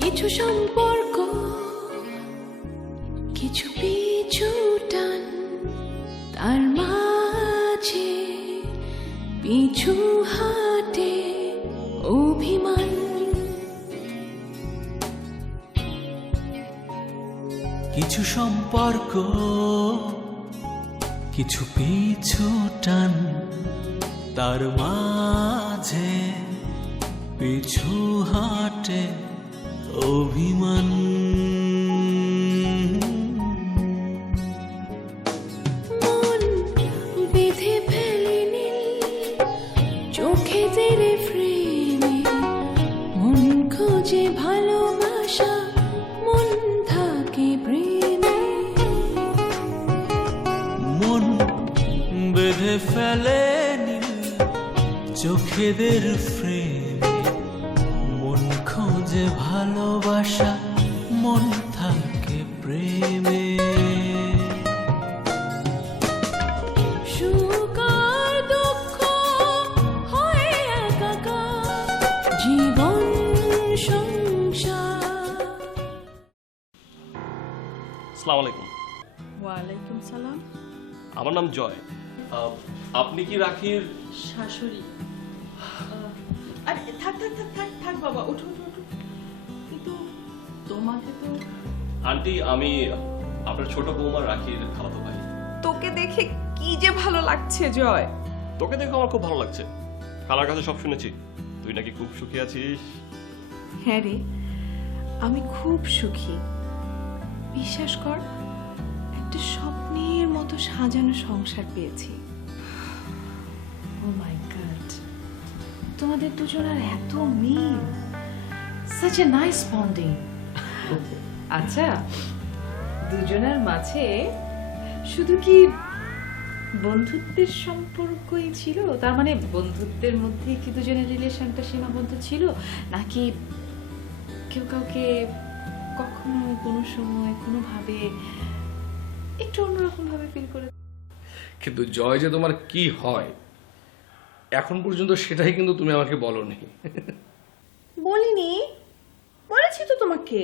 কিছু সম্পর্ক, কিছু পিছু টান, তার মাঝে পিছু হাটে অভিমান। কিছু সম্পর্ক, কিছু পিছু টান, তার মাঝে পিছু হাটে অভিমান। মন বেঁধে ফেলে নীল চোখেদের ফ্রেমে, মন খোঁজে ভালোবাসা, মন থাকে প্রেমে। মন বেঁধে ফেলে নীল চোখেদের ফ্রেমে, মন খোঁজে ভালোবাসা, মন থাকে প্রেমে। সুখ আর দুঃখ হয় একাকার, জীবন সংসার। আসসালামু আলাইকুম। ওয়ালাইকুম সালাম। আমার নাম জয়। আপনি কি রাখির শাশুড়ি? আরে থাক থাক থাক থাক থাক বাবা, উঠো উঠো উঠো। কিন্তু তোমাকে তো... আন্টি, আমি আপনার ছোট বৌমার রাখির খালাতো ভাই। তোকে দেখে কি যে ভালো লাগছে জয়। তোকে দেখে আমার খুব ভালো লাগছে। খালার কাছে সব শুনেছি তুই নাকি খুব সুখী আছিস। হ্যাঁ রে, আমি খুব সুখী। বিশ্বাস কর, একটা স্বপ্নের মতো সাজানো সংসার পেয়েছি। ও মাই গড, তোমাদের দুজনের এত মিল, such a nice bonding। আচ্ছা, দুজনের মাঝে শুধু কি বন্ধুত্বের সম্পর্কই ছিল? তার মানে বন্ধুত্বের মধ্যে কি দুজনের রিলেশনটা সীমাবদ্ধ ছিল, নাকি কেউ কাউকে কখনো কোনো সময় কোনোভাবে একটু অন্যরকম ভাবে ফিল করে? কিন্তু জয় যে তোমার কি হয় এখন পর্যন্ত সেটাই কিন্তু তুমি আমাকে বলোনি। বলিনি? বলেছি তো তোমাকে।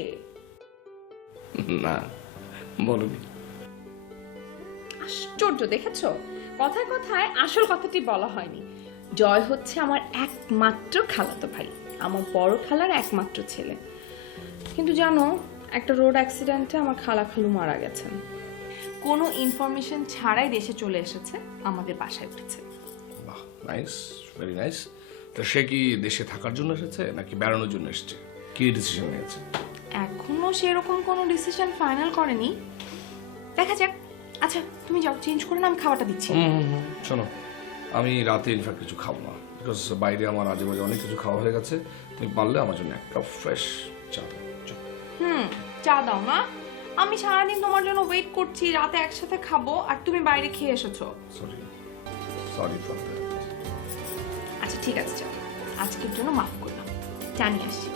না, বলোনি। আশ্চর্য, দেখেছো? কথায় কথায় আসল কথাটি বলা হয়নি। জয় হচ্ছে আমার একমাত্র খালাতো ভাই, আমার বড় খালার একমাত্র ছেলে। কিন্তু জানো, একটা রোড অ্যাক্সিডেন্টে আমার খালা খালু মারা গেছেন। কোনো ইনফরমেশন ছাড়াই দেশে চলে এসেছে, আমাদের বাসায় উঠেছে। বাহ, নাইস, ভেরি নাইস। তো সে কি দেশে থাকার জন্য এসেছে নাকি বেড়ানোর জন্য এসেছে? কি ডিসিশন নিয়েছে? এখনো সেরকম কোনো ডিসিশন ফাইনাল করেনি, দেখা যাক। আচ্ছা তুমি যাও, চেঞ্জ করে না, আমি খাবারটা দিচ্ছি। শোনো, আমি রাতে ইনফ্যাক্ট কিছু খাবো না, বিকজ বাইরে আমার আজে বাজে অনেক কিছু খাওয়া হয়ে গেছে। তুমি পারলে আমার জন্য এক কাপ ফ্রেশ চা দাও। চা দাও না, আমি সারাদিন তোমার জন্য ওয়েট করছি, রাতে একসাথে খাবো আর তুমি বাইরে খেয়ে এসেছো। Sorry, sorry for that. আচ্ছা ঠিক আছে, চা আজকের জন্য মাফ করলাম, চা নিয়ে আসছি।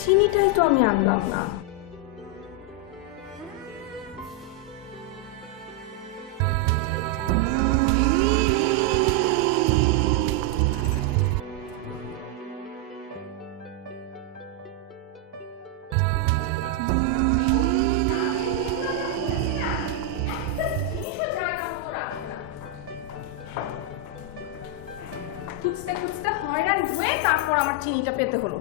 চিনিটাই তো আমি আনলাম না। খুঁজতে খুঁজতে হয়রান হয়ে তারপর আমার চিনিটা পেতে হলো।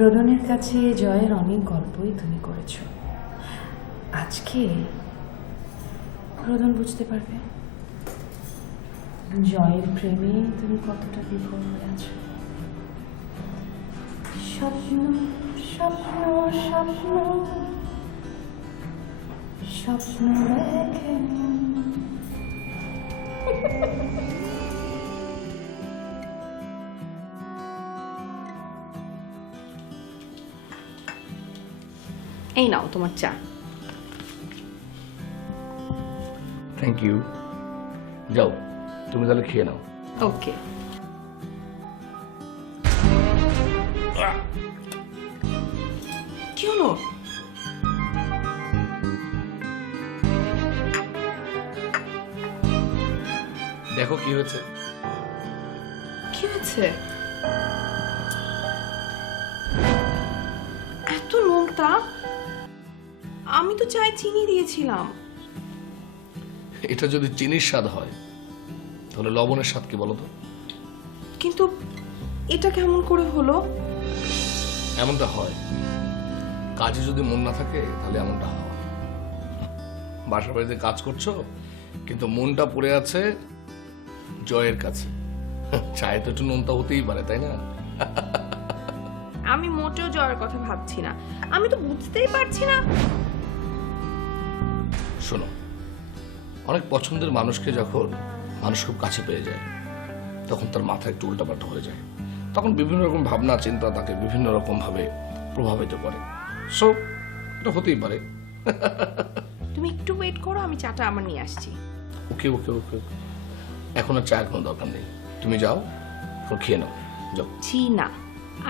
রোদনের কাছে জয়ের অনেক গল্পই তুমি করেছো। আজকে রোদন বুঝতে পারবে। জয়ের প্রেমে তুমি কতটা বিফল হয়ে আছো। স্বপ্ন স্বপ্ন স্বপ্ন স্বপ্ন দেখে এই নাও তোমার চা। Thank you. যাও তুমি তাহলে খেয়ে নাও। ওকে। কি হলো? দেখো কি হয়েছে। কি হয়েছে? এত নোনতা? আমি তো চায়ে চিনি দিয়েছিলাম। এটা যদি চিনির স্বাদ হয় তাহলে লবণের স্বাদ কি বলো তো? কিন্তু এটা কেমন করে হলো? এমনটা হয়, কাজে যদি মন না থাকে তাহলে এমনটা হয়। বাসা বাড়িতে কাজ করছো কিন্তু মনটা পড়ে আছে জয়ের কাছে। চায়ে তো একটু নোনতা হতেই পারে, তাই না? আমি মোটেও জয়ের কথা ভাবছি না। আমি তো বুঝতেই পারছি না। শোনো, অনেক পছন্দের মানুষকে যখন মানুষ খুব কাছে পেয়ে যায় তখন তার মাথা একটু উল্টাপাল্টা হয়ে যায়। তখন বিভিন্ন রকম ভাবনা চিন্তা তাকে বিভিন্ন রকম ভাবে প্রভাবিত করে। সো এটা হতেই পারে। তুমি একটু ওয়েট করো, আমি চাটা আমার নিয়ে আসছি। ওকে ওকে ওকে ওকে। এখন আর চায়ের কোনো দরকার নেই, তুমি যাও খেয়ে নাও, যাও। জি না,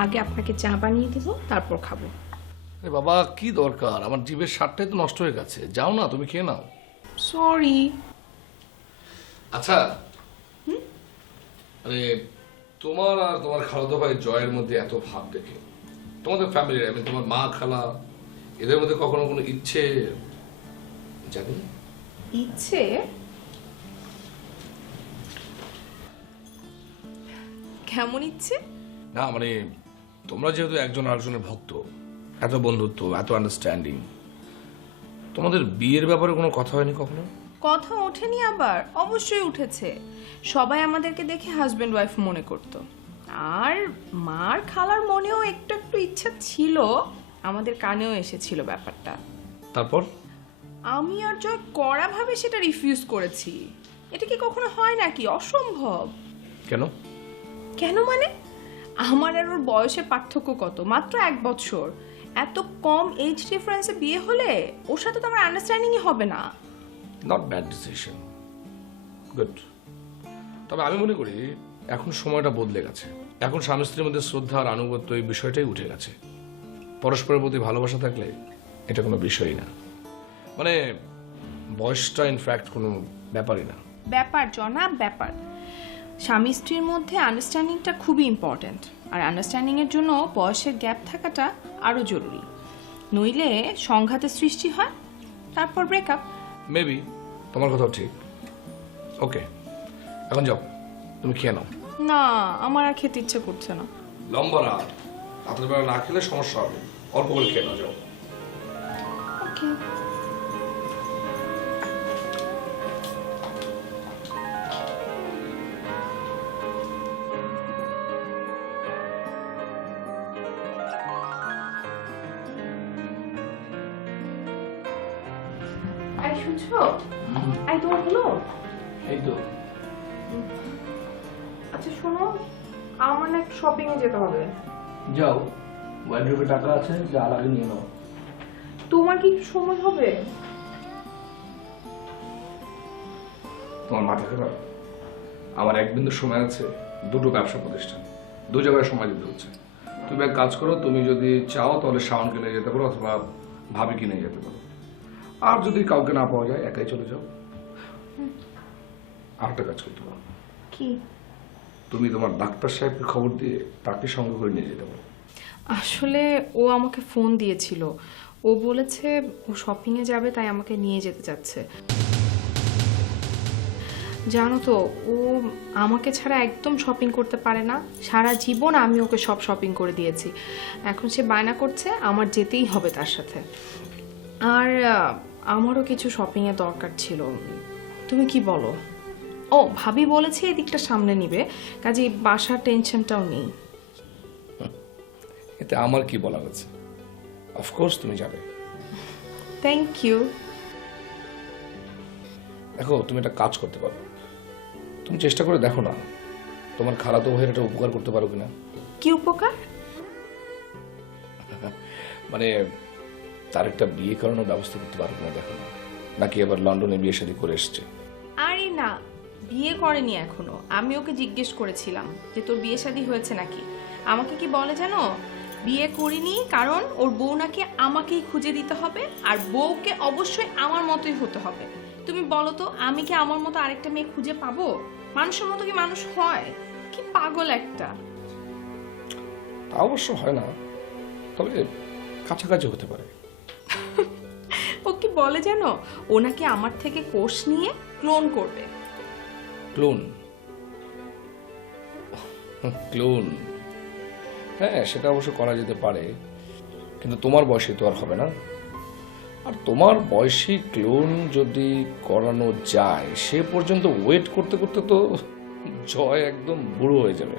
আগে আপনাকে চা বানিয়ে দেবো, তারপর খাবো। আরে বাবা, কি দরকার? আমার জিভের স্বাদটাই তো নষ্ট হয়ে গেছে। যাও না, তুমি খেয়ে নাও। সরি। আচ্ছা, আরে তোমার আর তোমার খালাতো ভাই জয়ের মধ্যে এত ভাব দেখে, তোমাদের ফ্যামিলির, আমি তোমার মা খালা এদের মধ্যে কখনো কোনো ইচ্ছে জানি? ইচ্ছে? কেমন ইচ্ছে? না মানে তোমরা যেহেতু একজন আরেকজনের ভক্ত, এত বন্ধুত্ব, এত আন্ডারস্ট্যান্ডিং, তোমাদের বিয়ের ব্যাপারে কোনো কথা হয়নি কখনো? কথা ওঠেনি আবার? অবশ্যই উঠেছে। সবাই আমাদেরকে দেখে হাজবেন্ড ওয়াইফ মনে করত। আর মার খালার মনেও একটু একটু ইচ্ছা ছিল, আমাদের কানেও এসেছিল ব্যাপারটা। তারপর আমি আর জয় কড়াভাবে সেটা রিফিউজ করেছি। এটা কি কখনো হয় নাকি? অসম্ভব। কেন? কেন মানে? আমার আর ওর বয়সের পার্থক্য কত? মাত্র 1 বছর। এত কম এজ ডিফারেন্সে বিয়ে হলে ওর সাথে তো আমার আন্ডারস্ট্যান্ডিংই হবে না। Not bad decision, good. তবে আমি মনে করি এখন সময়টা বদলে গেছে। এখন স্বামী স্ত্রীর মধ্যে শ্রদ্ধা আর আনুগত্য এই বিষয়টাই উঠে গেছে। পরস্পরের প্রতি ভালোবাসা থাকলে এটা কোনো বিষয়ই না। মানে বয়সটা ইনফ্যাক্ট কোনো ব্যাপারই না। ব্যাপার জনাব, ব্যাপার। স্বামী স্ত্রীর মধ্যে আন্ডারস্ট্যান্ডিংটা খুবই ইম্পর্ট্যান্ট। আর আন্ডারস্ট্যান্ডিংয়ের জন্য বয়সের গ্যাপ থাকাটা আরও জরুরি। নইলে সংঘাতের সৃষ্টি হয়, তারপর ব্রেকআপ। মেবি তোমার কথাও ঠিক। ওকে, এখন যাও, তুমি খেয়ে নাও। না, আমার আর খেতে ইচ্ছে করছে না। লম্বা রাত, রাতের বেলা না খেলে সমস্যা হবে। অল্প করে খেয়ে নাও, যাও। ওকে। আই শুনছো? আই তোমার হলো? এই তো। আচ্ছা শোনো, আমার না একটু শপিং এ যেতে হবে। যাও, ওয়ার্ড্রোবে টাকা আছে, যা লাগে নিয়ে নাও। তোমার কি একটু সময় হবে? তোমার মাথা খারাপ? আমার এক বিন্দু সময় আছে, দুটো ব্যবসা প্রতিষ্ঠান, দু জায়গায় সময় দিতে হচ্ছে। তুমি এক কাজ করো, তুমি যদি চাও তাহলে শাওনকে নিয়ে যেতে পারো অথবা ভাবিকে নিয়ে যেতে পারো। আর যদি কাউকে না পাওয়া যায় একাই চলে যাও। আরেকটা কাজ করতে পারো, কি? তুমি তোমার ডাক্তার সাহেবকে খবর দিয়ে তাকে সঙ্গে করে নিয়ে যেতে পারো। আসলে ও আমাকে ফোন দিয়েছিল, ও বলেছে ও শপিং এ যাবে, তাই আমাকে নিয়ে যেতে চাচ্ছে। জানো তো, ও আমাকে ছাড়া একদম শপিং করতে পারে না। সারা জীবন আমি ওকে সব শপিং করে দিয়েছি। এখন সে বায়না করছে আমার যেতেই হবে তার সাথে। আর আমারও কিছু শপিং এর দরকার ছিল। তুমি কি বলো? ও ভাবি বলেছে এই দিকটা সামনে নিবে, কাজে বাসার টেনশনটাও নেই। এতে আমার কি বলা হচ্ছে? অফকোর্স তুমি যাবে। Thank you. দেখো, তুমি একটা কাজ করতে পারো, তুমি চেষ্টা করে দেখো না তোমার খালাতো ভাইয়ের একটা উপকার করতে পারো কিনা। কি উপকার? মানে তার একটা বিয়ে করানোর ব্যবস্থা করতে পারো কিনা দেখো না, নাকি এবার লন্ডনে বিয়ে শাদী করে এসছে। আরে না, বিয়ে করেনি এখনো। আমি ওকে জিজ্ঞেস করেছিলাম যে তোর বিয়ে শাদী হয়েছে নাকি। আমাকে কি বলে জানো, বিয়ে করিনি, কারণ ওর বউ নাকি আমাকেই খুঁজে দিতে হবে, আর বউকে অবশ্যই আমার মতোই হতে হবে। তুমি বলো তো, আমি কি আমার মতো আরেকটা মেয়ে খুঁজে পাবো? মানুষের মতো কি মানুষ হয়? কি পাগল একটা। তা অবশ্য হয় না, তবে কাছাকাছি হতে পারে। ও কি বলে জানো, ও নাকি আমার থেকে কোষ নিয়ে ক্লোন করবে। ক্লোন? ক্লোন, হ্যাঁ সেটা অবশ্য করা যেতে পারে, কিন্তু তোমার বয়সে তো আর হবে না। আর তোমার বয়সী ক্লোন যদি করানো যায়, সে পর্যন্ত ওয়েট করতে করতে তো জয় একদম বুড়ো হয়ে যাবে।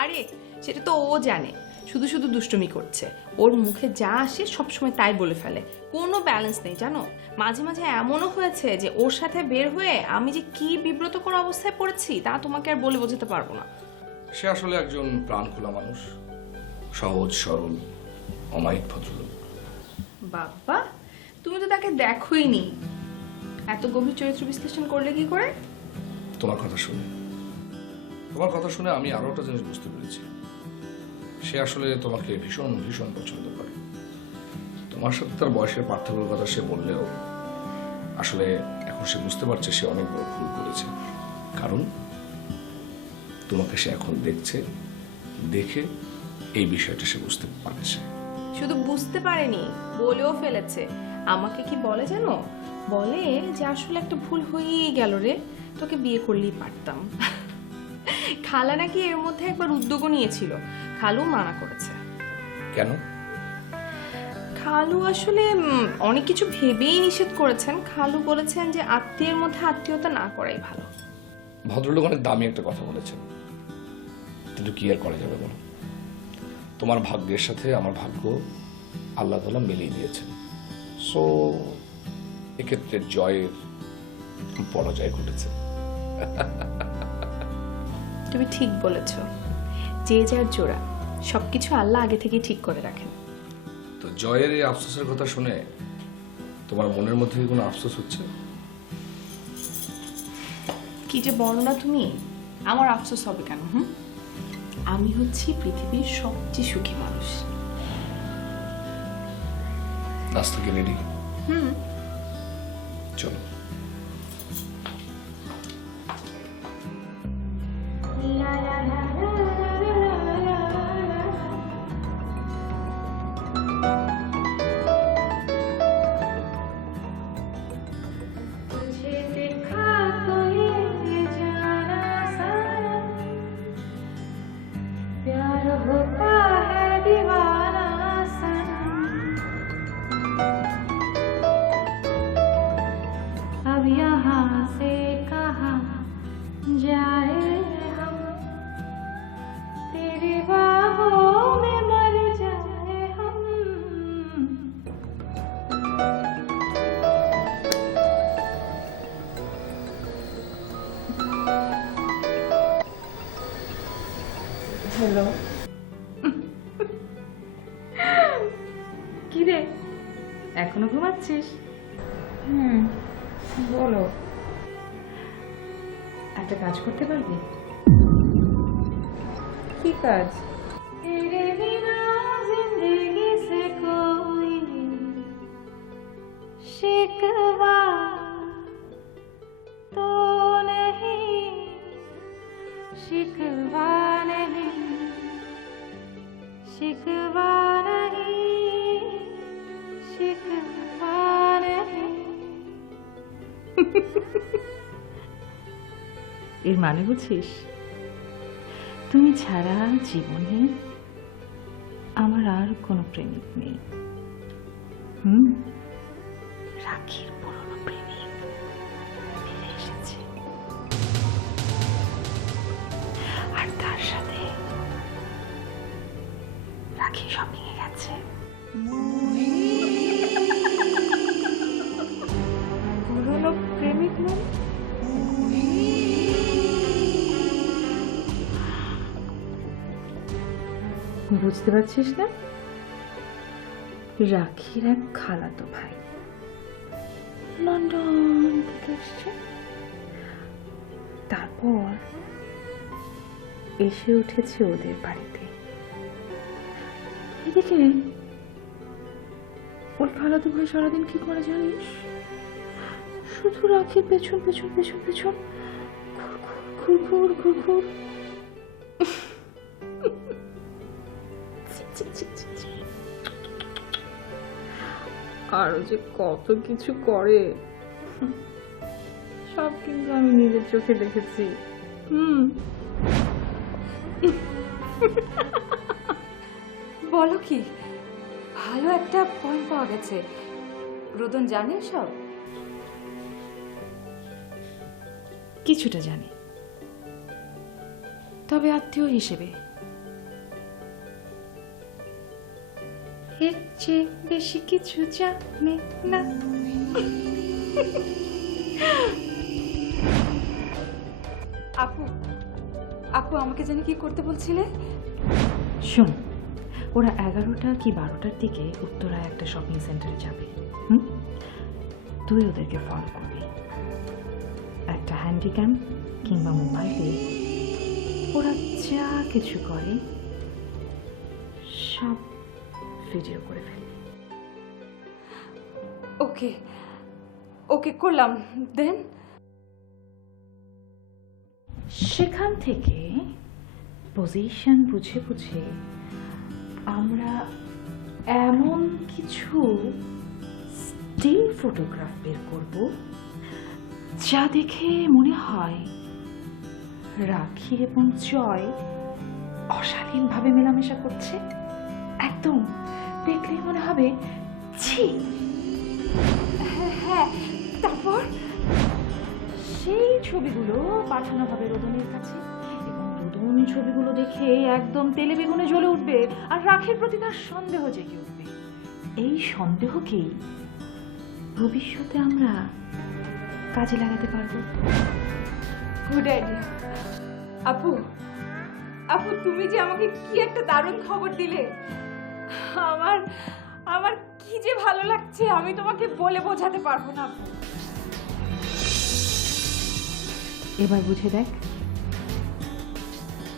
আরে সেটা তো ও জানে, শুধু শুধু দুষ্টুমি করছে। ওর মুখে যা আসে সবসময় তাই বলে ফেলে, কোনো ব্যালেন্স নেই জানো। মাঝে মাঝে এমনও হয়েছে যে ওর সাথে বের হয়ে আমি যে কি বিব্রতকর অবস্থায় পড়েছি তা তোমাকে আর বলে বোঝাতে পারবো না। সে আসলে একজন প্রাণখোলা মানুষ, সহজ সরল অমায়িক ভদ্রলোক। বাবা, তুমি তো তাকে দেখোই নি, এত গভীর চরিত্র বিশ্লেষণ করলে কি করে? তোমার কথা শুনে আমি আরো একটা জিনিস বুঝতে পেরেছি, সে আসলে তোমাকে ভীষণ ভীষণ পছন্দ করে। তোমার সাথে তার বয়সের পার্থক্যের কথা সে বললেও আসলে এখন সে বুঝতে পারছে সে অনেক বড় ভুল করেছে, কারণ তোমাকে সে এখন দেখছে, দেখে এই বিষয়টা সে বুঝতে পারছে। শুধু বুঝতে পারেনি, বলেও ফেলেছে। আমাকে কি বলে জানো, বলে যে আসলে একটা ভুল হয়েই গেল রে, তোকে বিয়ে করলেই পারতাম। খালা নাকি এর মধ্যে একবার উদ্যোগও নিয়েছিল, খালু মানা করেছে। কেন? খালু আসলে অনেক কিছু ভেবেই নিষেধ করেছেন। খালু বলেছেন যে আত্মীয়ের মধ্যে আত্মীয়তা না করাই ভালো। ভদ্রলোক অনেক দামি একটা কথা বলেছেন, কিন্তু কি আর করা যাবে বলো, তোমার ভাগ্যের সাথে আমার ভাগ্য আল্লাহ তাআলা মিলিয়ে দিয়েছেন। সো এক্ষেত্রে জয়ের পরাজয় ঘটেছে। তুমি ঠিক বলেছ, যে যার জোড়া, সবকিছু আল্লাহ আগে থেকেই ঠিক করে রাখেন। তো জয়ের এই আফসোসের কথা শুনে তোমার মনের মধ্যে কি কোনো আফসোস হচ্ছে? কি যে বলো না তুমি, আমার আফসোস হবে কেন? আমি হচ্ছি পৃথিবীর সবচেয়ে সুখী মানুষ। নাস্তা কি রেডি? চলো। प्यार होता है दीवाना सनम, अब यहाँ से कहाँ जाए हम, तेरी बाहों में मर जाए हम। হ্যালো, কি রে এখনো ঘুমাচ্ছিস? বলো, একটা কাজ করতে পারবি? কি কাজ? तेरे बिना जिंदगी से कोई शिकवा तो नहीं, शिकवा नहीं, शिकवा नहीं, शिकवा नहीं। এর মানে বুঝিস? তুমি ছাড়া জীবনে আমার আর কোনো প্রেমিক নেই। রাখির পুরনো প্রেমিক। শপিং এ গেছে। পুরনো প্রেমিক মানে? বুঝতে পারছিস না? রাখির এক খালাতো ভাই লন্ডন থেকে এসছে, তারপর এসে উঠেছে ওদের বাড়িতে। এদিকে ওর খালাতো ভাই সারাদিন কি করে জানিস? শুধু রাখির পেছন পেছন পেছন পেছন ঘুর ঘুর ঘুর ঘুর। আরো যে কত কিছু করে, সব কিন্তু আমি নিজের চোখে দেখেছি। বলো কি, ভালো একটা পয়েন্ট পাওয়া গেছে। রোদন জানে সব? কিছুটা জানি, তবে আত্মীয় হিসেবে। এর চেয়ে বেশি কিছু জানে না। আপু, আপু আমাকে জানি কি করতে বলছিলে? শোন, ওরা 11টা কি 12টার দিকে উত্তরায় একটা শপিং সেন্টারে যাবে। তুই ওদেরকে ফলো করবি। একটা হ্যান্ডিক্যাম কিংবা মোবাইলে ওরা যা কিছু করে সব ভিডিও করে ফেলবি। ওকে ওকে, করলাম। দেন সেখান থেকে পজিশন বুঝে বুঝে আমরা এমন কিছু স্টিল ফটোগ্রাফ বের করব যা দেখে মনে হয় রাখি এবং জয় অশালীনভাবে মেলামেশা করছে। একদম দেখলেই মনে হবে ছি। হ্যাঁ, তারপর সেই ছবিগুলো পাঠানো হবে রোদনের কাছে, এবং রোদন ছবিগুলো দেখে একদম তেলে বেগুনে জ্বলে উঠবে, আর রাখির প্রতি তার সন্দেহ জেগে উঠবে। এই সন্দেহকেই ভবিষ্যতে আমরা কাজে লাগাতে পারবো। Good idea. আপু, আপু তুমি যে আমাকে কি একটা দারুণ খবর দিলে, আমার আমার কি যে ভালো লাগছে, আমি তোমাকে বলে বোঝাতে পারবো না। এবার বুঝে দেখ,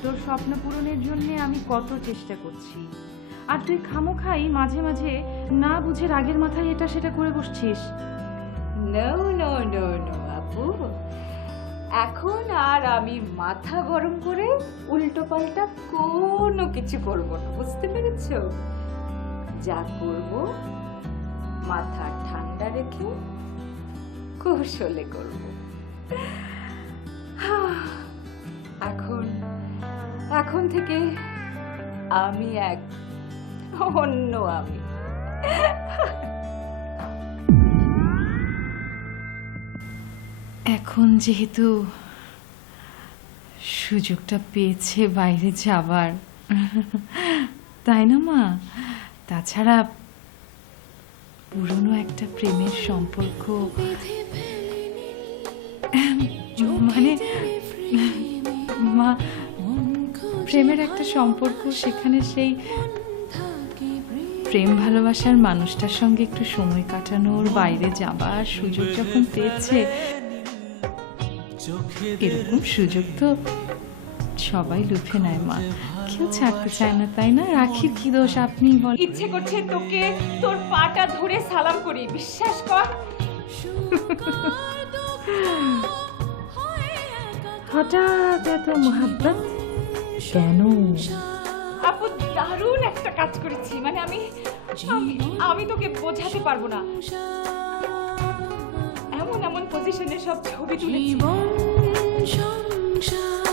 তোর স্বপ্ন পূরণের জন্য আমি কত চেষ্টা করছি, আর তুই খামোখাই মাঝে মাঝে না বুঝে রাগের মাথায় এটা সেটা করে বসছিস। নো নো নো নো আপু, এখন আর আমি মাথা গরম করে উল্টো পাল্টা কোনো কিছু করব না, বুঝতে পেরেছো? যা করব মাথা ঠান্ডা রেখে কৌশলে করব। এখন এখন থেকে আমি এক অন্য আমি। এখন যেহেতু সুযোগটা পেয়েছে বাইরে যাবার, তাই না মা? তাছাড়া পুরনো একটা প্রেমের সম্পর্ক, মানে মা, প্রেমের একটা সম্পর্ক, সেখানে সেই প্রেম ভালোবাসার মানুষটার সঙ্গে একটু সময় কাটানোর, বাইরে যাবার সুযোগ যখন পেয়েছে, এরকম সুযোগ তো সবাই লুফে নেয় মা, কেউ ছাড়তে চায় না, তাই না? রাখির কি দোষ আপনি বলেন? ইচ্ছে করছে তোকে তোর পাটা ধরে সালাম করি, বিশ্বাস কর। হঠাৎ এত মোহাব্বত কেন? আপু দারুণ একটা কাজ করেছি, মানে আমি আমি তোকে বোঝাতে পারবো না। এমন এমন পজিশনে সব ছবি তুলেছি। জীবন সংসার